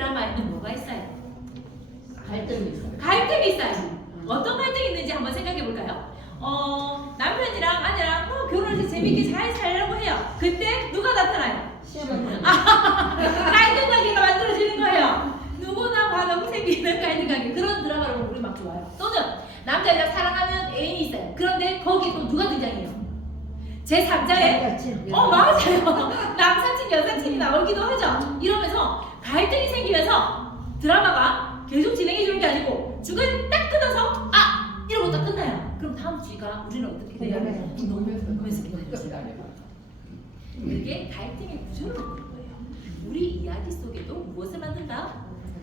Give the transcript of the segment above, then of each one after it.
드라마에는 뭐가 있어요? 갈등이 있어요. 갈등이 있어요. 어떤 갈등이 있는지 한번 생각해 볼까요? 남편이랑 아내랑 결혼해서 재밌게 잘 살려고 해요. 그때 누가 나타나요? 시어머니. 갈등가게가 만들어지는 거예요. 누구나 봐도 생기는 갈등가게. 그런 드라마를 보면 우리 막 좋아요. 또는 남자가 사랑하는 애인이 있어요. 그런데 거기 또 누가 등장해요? 제3자의 맞아요. 남사친 여사친이 나오기도 하죠. 이러면서 갈등이 생기면서 드라마가 계속 진행해 주는 게 아니고 중간에 딱 끊어서 이러고 딱 끝나요. 그럼 다음 주가 우리는 어떻게 돼요? 너무면서 기다려요. 그게 갈등의 구조를 만드는 거예요. 우리 이야기 속에도 무엇을 만든다?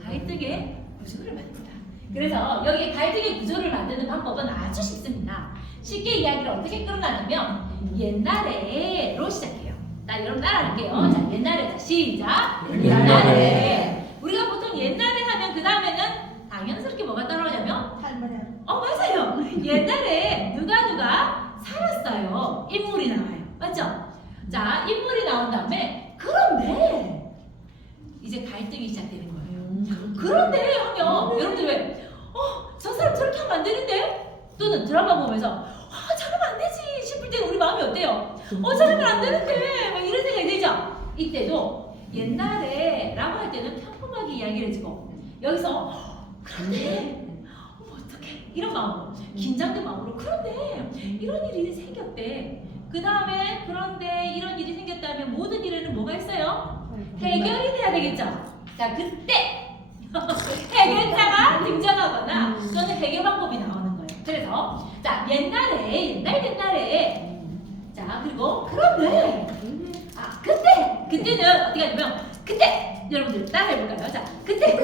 갈등의 구조를 만든다. 그래서 여기 갈등의 구조를 만드는 방법은 아주 쉽습니다. 쉽게 이야기를 어떻게 끌어나가냐면 옛날에로 시작해요. 나 여러분 따라할게요. 자, 옛날에. 자, 시작. 옛날에. 우리가 보통 옛날에 하면 그 다음에는 당연스럽게 뭐가 따라오냐면 할머니. 맞아요. 옛날에 누가 살았어요. 인물이 나와요. 맞죠? 자, 인물이 나온 다음에 그런데 이제 갈등이 시작되는 거예요. 그런데 하면 여러분들 왜 저 사람 저렇게 하면 안 되는데? 또는 드라마 보면서 저러면 안 되지 싶을 때는 우리 마음이 어때요? 저러면 안 되는데 막 이런 생각이 들죠? 이때도 옛날에 라고 할 때는 평범하게 이야기를 해주고 여기서 그런데 어떡해 이런 마음으로 긴장된 마음으로 그런데 이런 일이 생겼대. 그 다음에 그런데 이런 일이 생겼다면 모든 일에는 뭐가 있어요? 해결이 돼야 되겠죠? 자, 그때 해결자가 등장하거나 또는 해결 방법이 나오는 거예요. 그래서 자, 옛날에 자, 그리고 그런데 그때는 어떻게 하냐면 그때 여러분들 따라해볼까요? 자, 그때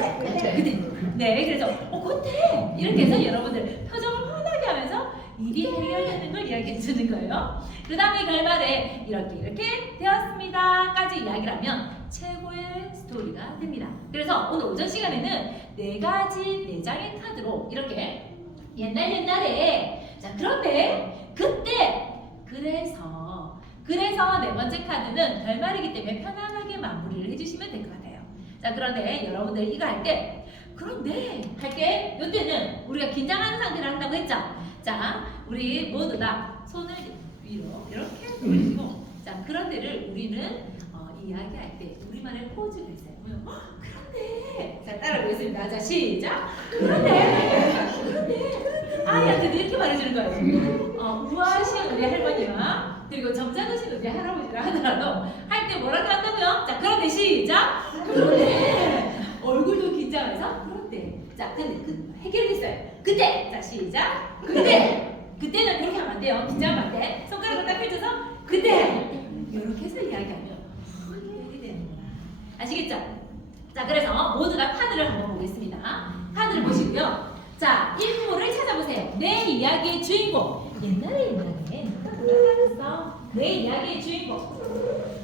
네, 그래서 그때 이렇게 해서 여러분들 표정을 환하게 하면서 일이 해결되는 걸 이야기해 주는 거예요. 그 다음에 결말에 이렇게 되었습니다까지 이야기를 하면 최고의 스토리가 됩니다. 그래서 오늘 오전 시간에는 4장의 카드로 이렇게 옛날에 자, 그런데 그때 그래서 4번째 카드는 결말이기 때문에 편안하게 마무리를 해주시면 될 것 같아요. 자, 그런데 여러분들 이거 할 때 그런데 할게 이때는 우리가 긴장하는 상태를 한다고 했죠. 자, 우리 모두 다 손을 위로 이렇게 돌리고 자, 그런데를 우리는 이야기할 때 우리만의 포즈가 있어요. 그런데 자, 따라해보겠습니다. 자, 시작. 그런데 아이한테 이렇게 말해주는 거예요. 우아하신 우리 할머니와 그리고 점잖으신 우리 할아버지라 하더라도 할 때 뭐라고 한다면 자, 그런데 시작. 그런데 얼굴도 긴장해서 그런데 자, 근데 해결됐어요. 그때 자, 시작. 그때는 그렇게 하면 안 돼요. 긴장하면 안 돼. 손가락을 딱 펼쳐서 그때 이렇게 해서 이야기하면 해결이 되는구나. 아시겠죠? 자, 그래서 모두 다 카드를 한번 보겠습니다. 카드를 보시고요. 자, 인물을 찾아보세요. 내 이야기의 주인공. 옛날에 누가 살았어? 내 이야기의 주인공.